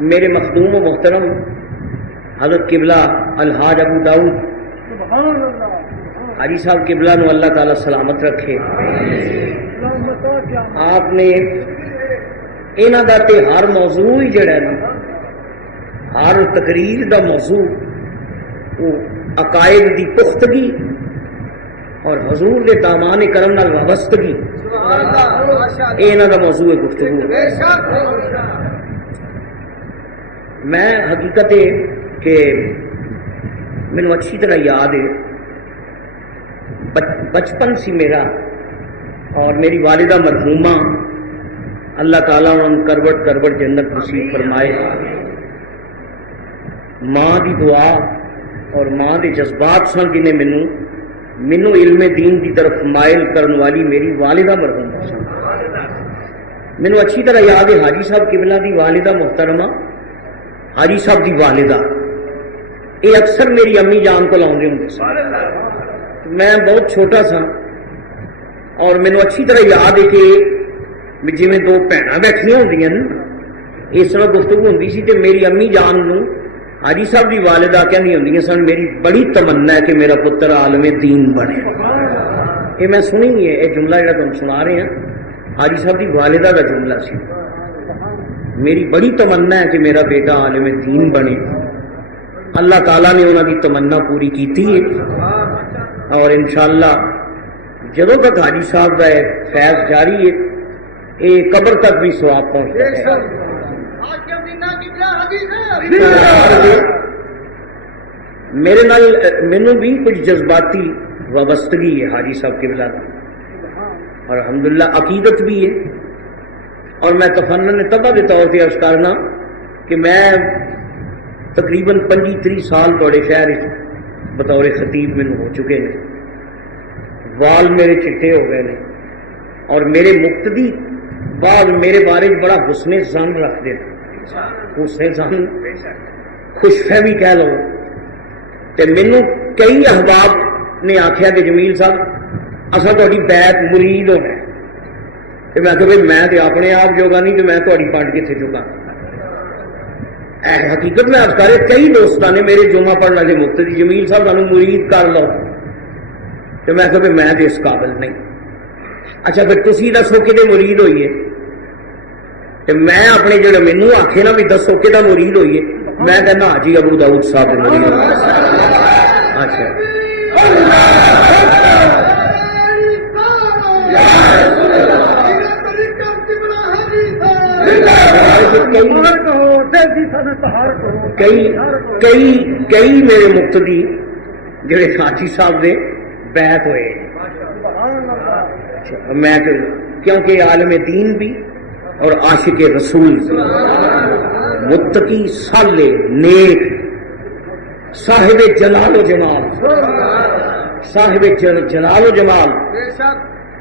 میرے مخدوم و محترم حضرت قبلہ الحاج ابو داؤد حاجی صاحب قبلہ نو اللہ تعالی سلامت رکھے. آپ نے انہاں دا تے ہر موضوع ہی جڑا ہے نا، ہر تقریر دا موضوع وہ عقائد دی پختگی اور حضور دے دامان کرم نال وابستگی، اے انہاں دا موضوع گفتگو. میں حقیقت ہے کہ مینوں اچھی طرح یاد ہے، بچپن سی میرا، اور میری والدہ مرحومہ اللہ تعالیٰ انہوں کروٹ کروٹ جنت نصیب فرمائے. ماں دی دعا اور ماں دے جذبات سن جنہیں مینوں علم دین دی طرف مائل کرنے والی میری والدہ مرحومہ سن. مینوں اچھی طرح یاد ہے حاجی صاحب قبلہ دی والدہ محترمہ، حاجی صاحب دی والدہ، یہ اکثر میری امی جان کو لاؤندے ہوندے سن. میں بہت چھوٹا سا اور مینوں اچھی طرح یاد ہے کہ جویں دو بھیناں بیٹھیاں ہوندیاں نا، اس طرح گفتگو ہوندی سی تے میری امی جان نو حاجی صاحب دی والدہ کہندی ہوندیاں سن میری بڑی تمنا ہے کہ میرا پتر عالم دین بنے. یہ میں سنی ہے، یہ جملہ جڑا تم سنا رہے ہیں حاجی صاحب دی والدہ کا جملہ سی. میری بڑی تمنا ہے کہ میرا بیٹا عالم دین بنے. اللہ تعالیٰ نے انہوں کی تمنا پوری کیتی ہے، اور انشاءاللہ جدوں تک حاجی صاحب کا فیض جاری ہے یہ قبر تک بھی ثواب پہنچتا ہے. میرے نال مینوں بھی کچھ جذباتی وابستگی ہے حاجی صاحب قبلہ کا، اور الحمدللہ عقیدت بھی ہے. اور میں تفنن تباہ کے طور پہ عرض کرنا کہ میں تقریباً 25-30 سال تھوڑے شہر بطور خطیب میں ہو چکے ہیں. وال میرے چٹے ہو گئے ہیں، اور میرے مقتدی بعد میرے بارے بڑا حسن ظن رکھتے ہیں. حسن ظن خوش فہمی کہہ لو. تے مینوں کئی احباب نے آخیا کہ جمیل صاحب اصل تہاڈی بیعت مرید ہونا ہے. کہ میں کہ بھائی میں تے اپنے آپ جوگا نہیں، تو میں تہاڈی پنڈ کتنے چکا. حقیقت میں عرض کرے کئی دوستوں نے میرے جمعہ پڑھنے والے مقتدی جمیل صاحب سانوں مرید کر لو، تو میں کہ میں تے اس قابل نہیں. اچھا پھر تسی دسو کہ مرید ہوئیے، تو میں اپنے جڑے مینوں آکھے نا بھی دسو کہ مرید ہوئیے، میں کہنا حاجی ابو داؤد صاحب مرید ہوئیے. اچھا کئی میرے مقتدی جڑے حاجی صاحب دے بیعت ہوئے. میں کیونکہ عالم دین بھی اور عاشق رسول متقی صالح نیک صاحب جلال و جمال، صاحب جلال و جمال